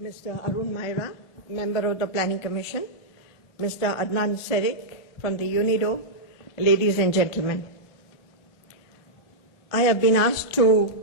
Mr. Arun Maira, member of the Planning Commission, Mr. Adnan Serik from the UNIDO, ladies and gentlemen. I have been asked to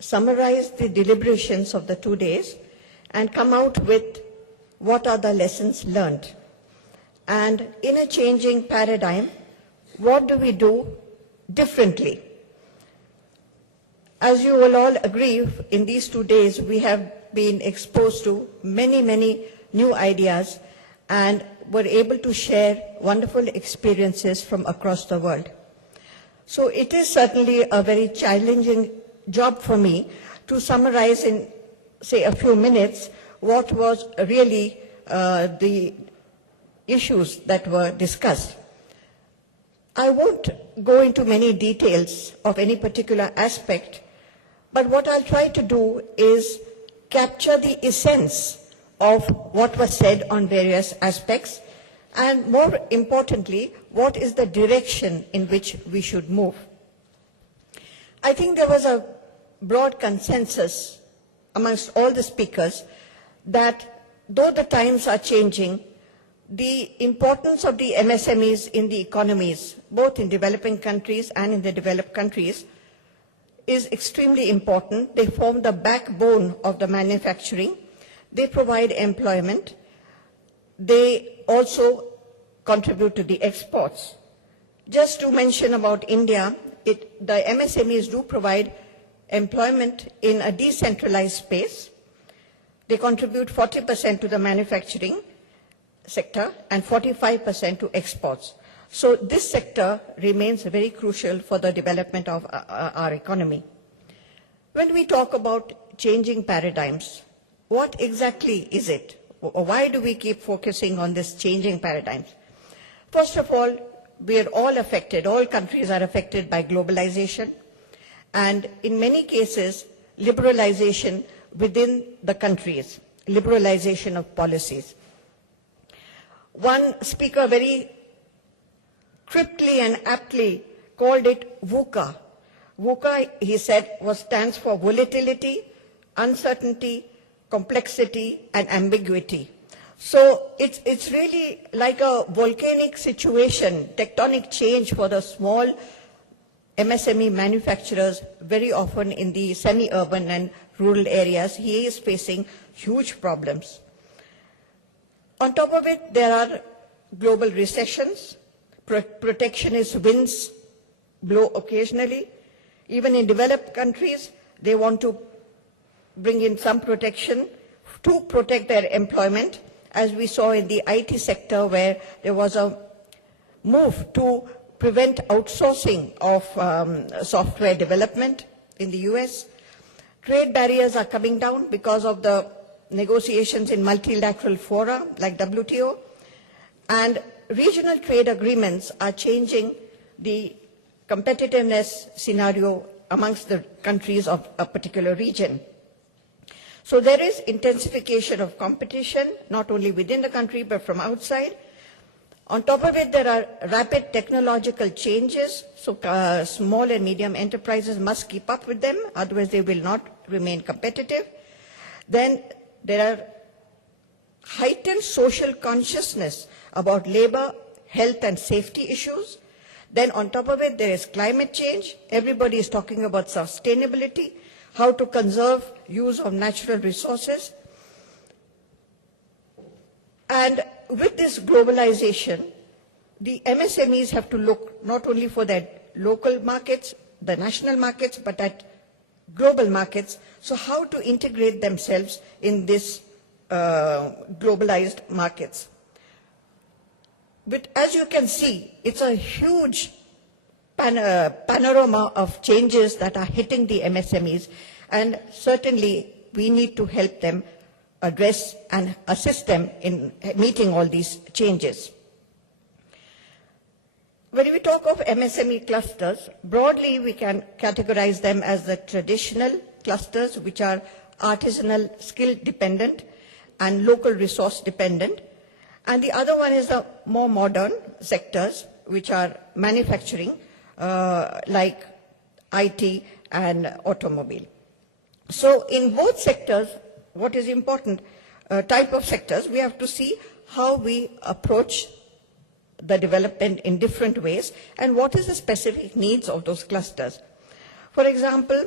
summarize the deliberations of the 2 days and come out with what are the lessons learned. And in a changing paradigm, what do we do differently? As you will all agree, in these 2 days, we have been exposed to many new ideas and were able to share wonderful experiences from across the world. So it is certainly a very challenging job for me to summarize in, say, a few minutes what was really the issues that were discussed. I won't go into many details of any particular aspect, but what I'll try to do is capture the essence of what was said on various aspects, and more importantly, what is the direction in which we should move. I think there was a broad consensus amongst all the speakers that though the times are changing, the importance of the MSMEs in the economies, both in developing countries and in the developed countries, is extremely important. They form the backbone of the manufacturing. They provide employment. They also contribute to the exports. Just to mention about India, the MSMEs do provide employment in a decentralized space. They contribute 40% to the manufacturing sector and 45% to exports. So this sector remains very crucial for the development of our economy. When we talk about changing paradigms, what exactly is it? Why do we keep focusing on this changing paradigms? First of all, we are all affected, all countries are affected by globalization, and in many cases, liberalization within the countries, liberalization of policies. One speaker very cryptly and aptly called it VUCA. VUCA, he said, stands for volatility, uncertainty, complexity, and ambiguity. So it's really like a volcanic situation, tectonic change for the small MSME manufacturers, very often in the semi-urban and rural areas. He is facing huge problems. On top of it, there are global recessions. Protectionist winds blow occasionally. Even in developed countries, they want to bring in some protection to protect their employment, as we saw in the IT sector, where there was a move to prevent outsourcing of software development in the US. Trade barriers are coming down because of the negotiations in multilateral fora like WTO, and regional trade agreements are changing the competitiveness scenario amongst the countries of a particular region. So there is intensification of competition, not only within the country, but from outside. On top of it, there are rapid technological changes, so small and medium enterprises must keep up with them, otherwise they will not remain competitive. Then there are heightened social consciousness about labor, health, and safety issues. Then on top of it, there is climate change. Everybody is talking about sustainability, how to conserve use of natural resources. And with this globalization, the MSMEs have to look not only for their local markets, the national markets, but at global markets. So how to integrate themselves in this globalized markets. But as you can see, it's a huge panorama of changes that are hitting the MSMEs, and certainly we need to help them address and assist them in meeting all these changes. When we talk of MSME clusters, broadly we can categorize them as the traditional clusters, which are artisanal, skill dependent and local resource dependent. And the other one is the more modern sectors, which are manufacturing, like IT and automobile. So in both sectors, what is important, type of sectors, we have to see how we approach the development in different ways and what is the specific needs of those clusters. For example,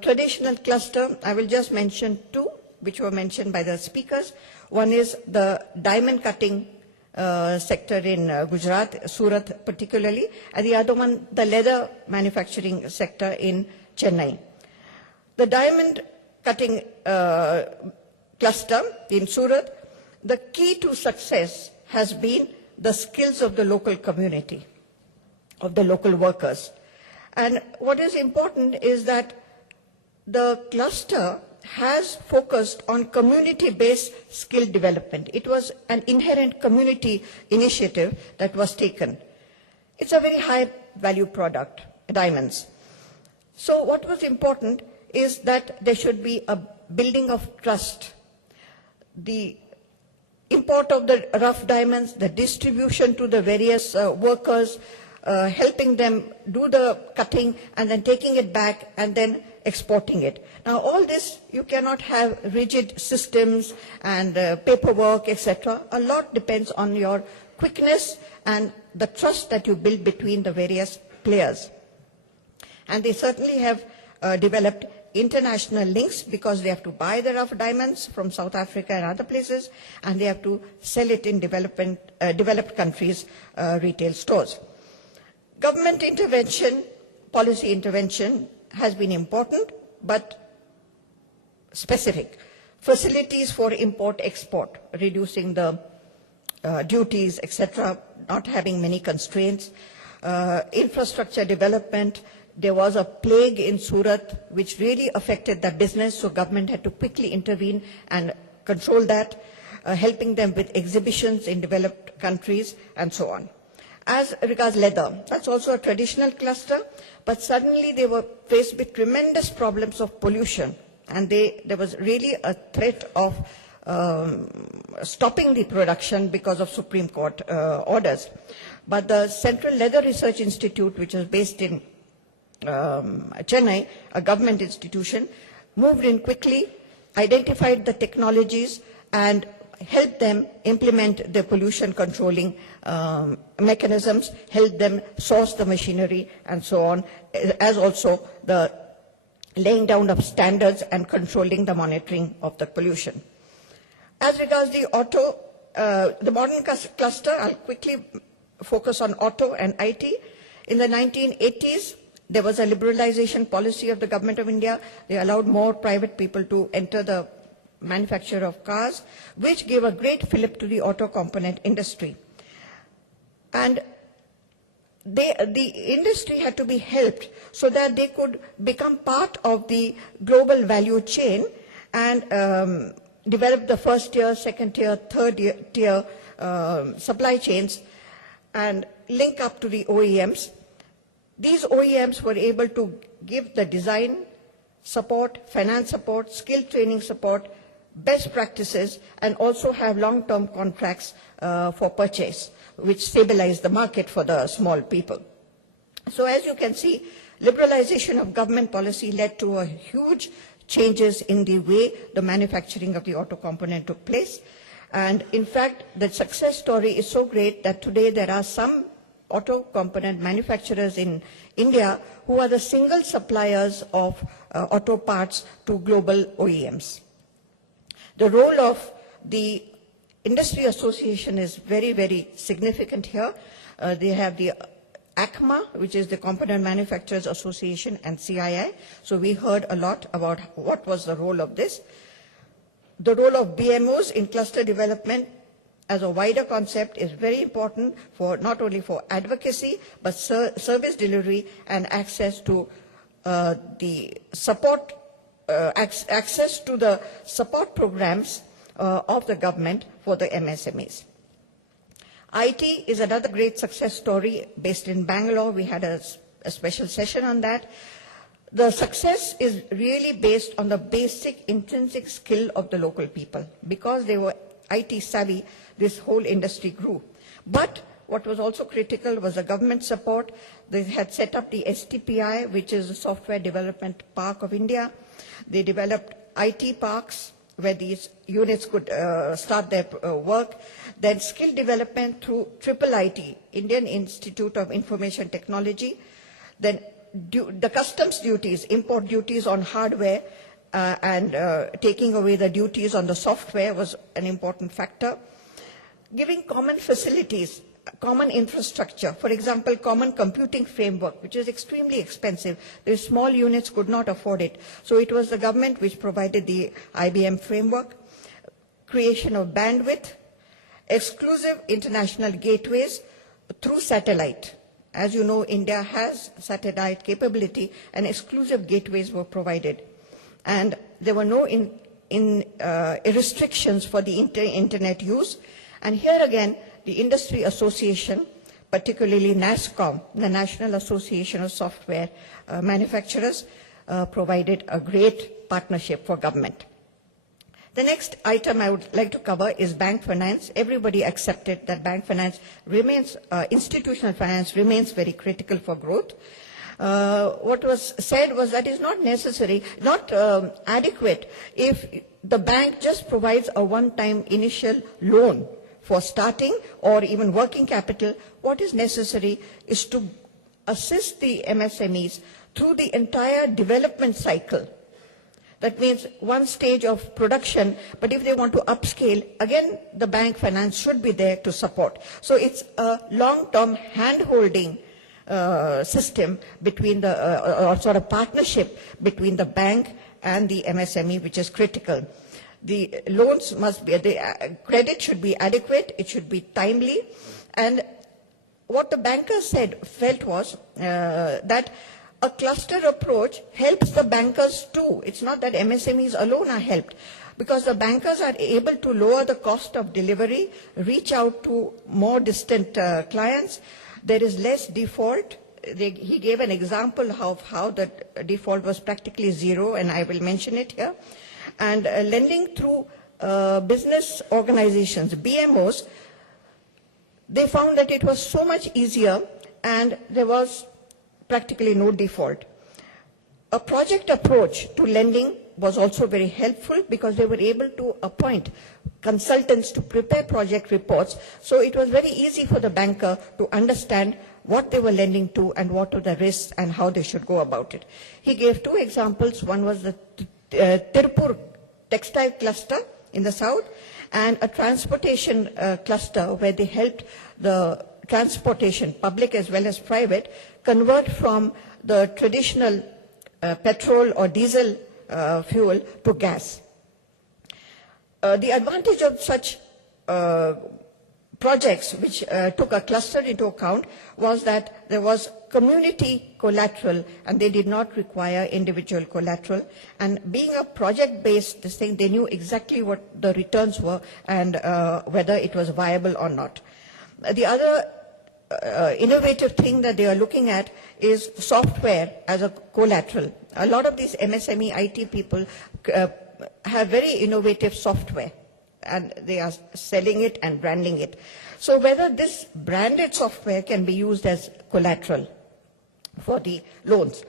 traditional cluster, I will just mention two, which were mentioned by the speakers. One is the diamond cutting sector in Gujarat, Surat particularly, and the other one, the leather manufacturing sector in Chennai. The diamond cutting cluster in Surat, the key to success has been the skills of the local community, of the local workers. And what is important is that the cluster has focused on community-based skill development. It was an inherent community initiative that was taken. It's a very high value product, diamonds. So what was important is that there should be a building of trust. The import of the rough diamonds, the distribution to the various workers, helping them do the cutting and then taking it back and then exporting it. Now all this, you cannot have rigid systems and paperwork, etc. A lot depends on your quickness and the trust that you build between the various players. And they certainly have developed international links because they have to buy the rough diamonds from South Africa and other places, and they have to sell it in developed countries' retail stores. Government intervention, policy intervention has been important but specific. Facilities for import-export, reducing the duties, etc., not having many constraints. Infrastructure development. There was a plague in Surat which really affected the business, so government had to quickly intervene and control that, helping them with exhibitions in developed countries and so on. As regards leather, that's also a traditional cluster, but suddenly they were faced with tremendous problems of pollution, and there was really a threat of stopping the production because of Supreme Court orders. But the Central Leather Research Institute, which is based in Chennai, a government institution, moved in quickly, identified the technologies and helped them implement the pollution controlling mechanisms, helped them source the machinery and so on, as also the laying down of standards and controlling the monitoring of the pollution. As regards the auto, the modern cluster, I'll quickly focus on auto and IT. In the 1980s, there was a liberalization policy of the government of India. They allowed more private people to enter the manufacture of cars, which gave a great fillip to the auto component industry. And the industry had to be helped so that they could become part of the global value chain and develop the first tier, second tier, third tier supply chains and link up to the OEMs. These OEMs were able to give the design support, finance support, skill training support, best practices, and also have long-term contracts for purchase, which stabilize the market for the small people. So as you can see, liberalization of government policy led to a huge changes in the way the manufacturing of the auto component took place. And in fact, the success story is so great that today there are some auto component manufacturers in India who are the single suppliers of auto parts to global OEMs. The role of the industry association is very, very significant here. They have the ACMA, which is the Component Manufacturers Association, and CII. So we heard a lot about what was the role of this. The role of BMOs in cluster development as a wider concept is very important for not only for advocacy, but service delivery and access to the support, access to the support programs of the government for the MSMEs. IT is another great success story based in Bangalore. We had a special session on that. The success is really based on the basic intrinsic skill of the local people. Because they were IT savvy, this whole industry grew. But what was also critical was the government support. They had set up the STPI, which is the Software Development Park of India. They developed IT parks, where these units could start their work. Then skill development through IIIT, Indian Institute of Information Technology. Then the customs duties, import duties on hardware, and taking away the duties on the software was an important factor. Giving common facilities, common infrastructure, for example, common computing framework, which is extremely expensive. The small units could not afford it. So it was the government which provided the IBM framework. Creation of bandwidth, exclusive international gateways through satellite. As you know, India has satellite capability, and exclusive gateways were provided. And there were no restrictions for the internet use. And here again, the industry association, particularly NASSCOM, the National Association of Software Manufacturers, provided a great partnership for government. The next item I would like to cover is bank finance. Everybody accepted that bank finance remains, institutional finance remains very critical for growth. What was said was that it's not necessary, not adequate if the bank just provides a one-time initial loan for starting or even working capital. What is necessary is to assist the MSMEs through the entire development cycle. That means one stage of production, but if they want to upscale, again, the bank finance should be there to support. So it's a long-term hand-holding system between the, or sort of partnership between the bank and the MSME, which is critical. The loans must be, the credit should be adequate, it should be timely, and what the bankers felt was that a cluster approach helps the bankers too. It's not that MSMEs alone are helped, because the bankers are able to lower the cost of delivery, reach out to more distant clients. There is less default. He gave an example of how the default was practically zero, and I will mention it here. And lending through business organizations, BMOs, they found that it was so much easier and there was practically no default. A project approach to lending was also very helpful because they were able to appoint consultants to prepare project reports. So it was very easy for the banker to understand what they were lending to and what were the risks and how they should go about it. He gave two examples. One was the Tirupur textile cluster in the south and a transportation cluster where they helped the transportation, public as well as private, convert from the traditional petrol or diesel fuel to gas. The advantage of such projects which took a cluster into account was that there was community collateral and they did not require individual collateral. And being a project-based thing, they knew exactly what the returns were and whether it was viable or not. The other innovative thing that they are looking at is software as a collateral. A lot of these MSME IT people have very innovative software and they are selling it and branding it. So whether this branded software can be used as collateral for the loans.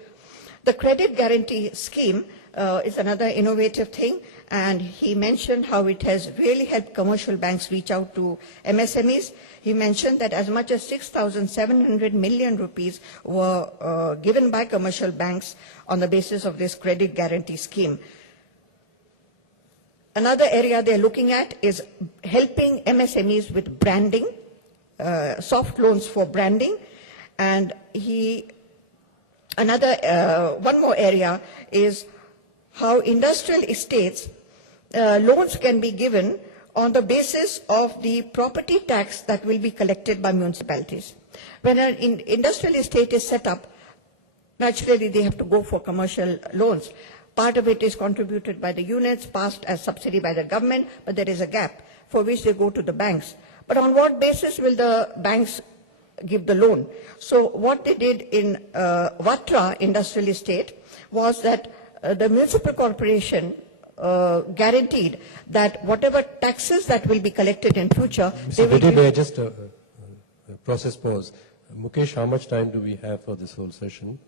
The credit guarantee scheme is another innovative thing, and he mentioned how it has really helped commercial banks reach out to MSMEs. He mentioned that as much as 6,700 million rupees were given by commercial banks on the basis of this credit guarantee scheme. Another area they're looking at is helping MSMEs with branding, soft loans for branding, and one more area is how industrial estates loans can be given on the basis of the property tax that will be collected by municipalities. When an industrial estate is set up, naturally they have to go for commercial loans. Part of it is contributed by the units, passed as subsidy by the government, but there is a gap for which they go to the banks. But on what basis will the banks give the loan? So what they did in Vatra industrial estate was that the municipal corporation guaranteed that whatever taxes that will be collected in future, Mr. Bedi, may I just process pause. Mukesh, how much time do we have for this whole session?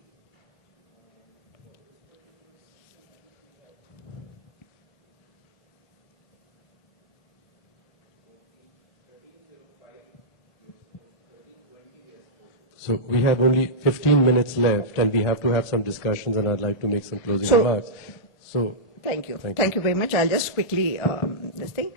So we have only 15 minutes left, and we have to have some discussions, and I'd like to make some closing So- remarks. So, Thank you. Thank you. Thank you very much. I'll just quickly, this thing.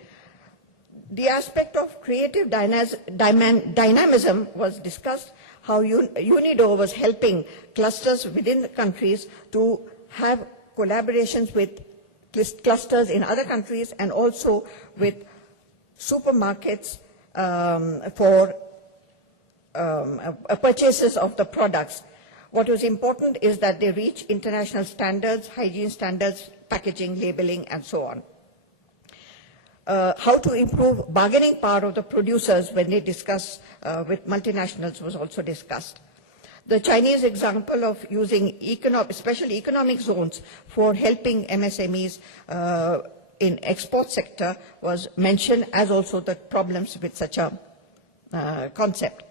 The aspect of creative dynamism was discussed, how UNIDO was helping clusters within the countries to have collaborations with clusters in other countries and also with supermarkets for purchases of the products. What was important is that they reach international standards, hygiene standards, packaging, labeling, and so on. How to improve bargaining power of the producers when they discuss with multinationals was also discussed. The Chinese example of using special economic zones for helping MSMEs in export sector was mentioned, as also the problems with such a concept.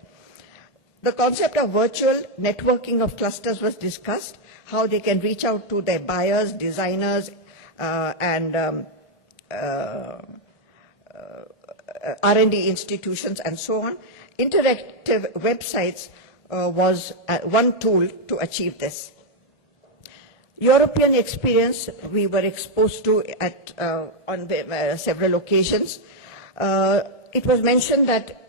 The concept of virtual networking of clusters was discussed, how they can reach out to their buyers, designers, and R&D institutions and so on. Interactive websites was one tool to achieve this. European experience we were exposed to on several occasions. It was mentioned that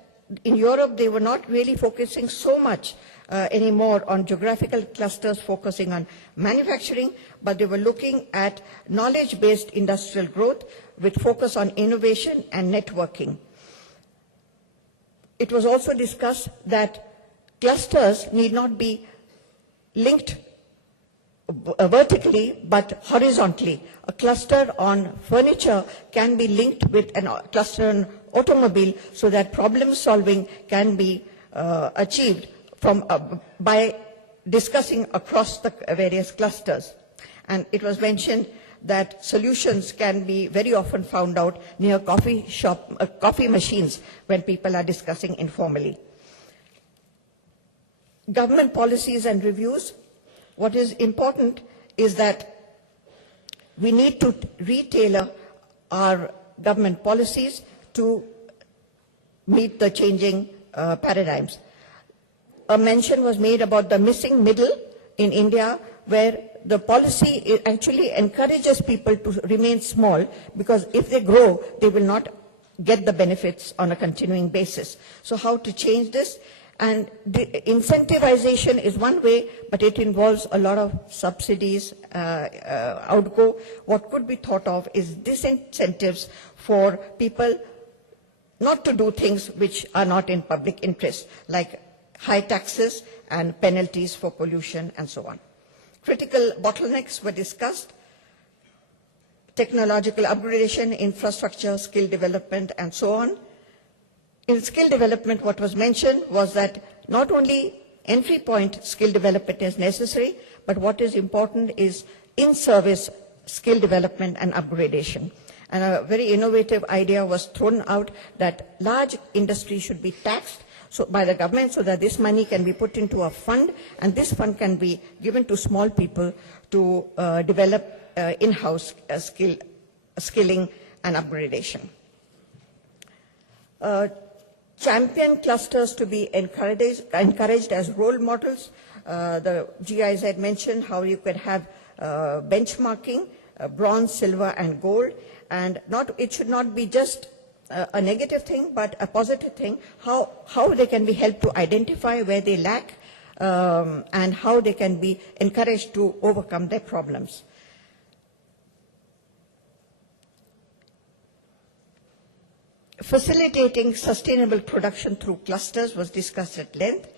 in Europe they were not really focusing so much anymore on geographical clusters focusing on manufacturing, but they were looking at knowledge-based industrial growth with focus on innovation and networking. It was also discussed that clusters need not be linked vertically but horizontally. A cluster on furniture can be linked with a cluster on automobile so that problem solving can be achieved by discussing across the various clusters. And it was mentioned that solutions can be very often found out near coffee machines when people are discussing informally. Government policies and reviews. What is important is that we need to retailor our government policies to meet the changing paradigms. A mention was made about the missing middle in India, where the policy actually encourages people to remain small, because if they grow, they will not get the benefits on a continuing basis. So how to change this? And the incentivization is one way, but it involves a lot of subsidies, outgo. What could be thought of is disincentives for people not to do things which are not in public interest, like high taxes and penalties for pollution and so on. Critical bottlenecks were discussed: technological upgradation, infrastructure, skill development, and so on. In skill development, what was mentioned was that not only entry point skill development is necessary, but what is important is in-service skill development and upgradation. And a very innovative idea was thrown out that large industry should be taxed by the government so that this money can be put into a fund, and this fund can be given to small people to develop in-house skilling and upgradation. Champion clusters to be encouraged as role models. The GIZ mentioned how you could have benchmarking, bronze, silver, and gold, and it should not be just a negative thing, but a positive thing, how they can be helped to identify where they lack, and how they can be encouraged to overcome their problems. Facilitating sustainable production through clusters was discussed at length.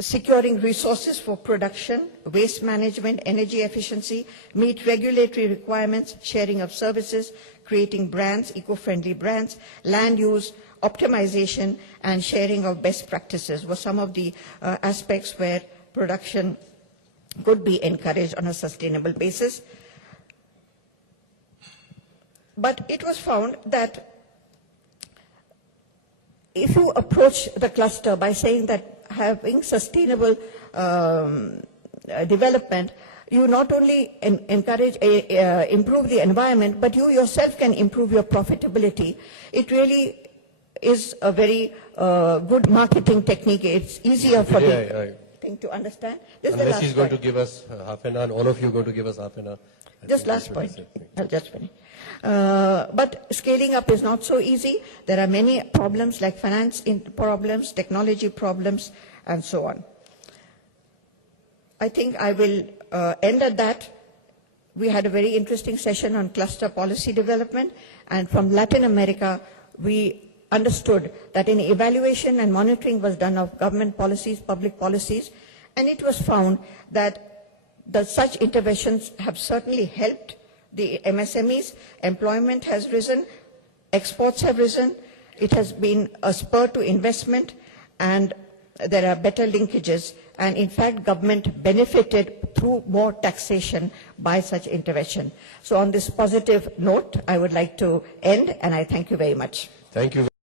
Securing resources for production, waste management, energy efficiency, meet regulatory requirements, sharing of services, creating brands, eco-friendly brands, land use optimization, and sharing of best practices were some of the aspects where production could be encouraged on a sustainable basis. But it was found that if you approach the cluster by saying that having sustainable development, you not only improve the environment, but you yourself can improve your profitability. It really is a very good marketing technique. It's easier for the thing to understand. This is the Unless last he's going to point. give us half an hour, and all of you are going to give us half an hour. I Just think we last should point. accept it. I'll just finish. But scaling up is not so easy. There are many problems like finance problems, technology problems, and so on. I think I will end at that. We had a very interesting session on cluster policy development, and from Latin America, we understood that an evaluation and monitoring was done of government policies, public policies, and it was found that such interventions have certainly helped the MSMEs. Employment has risen, exports have risen, it has been a spur to investment, and there are better linkages. And in fact, government benefited through more taxation by such intervention. So on this positive note, I would like to end, and I thank you very much. Thank you.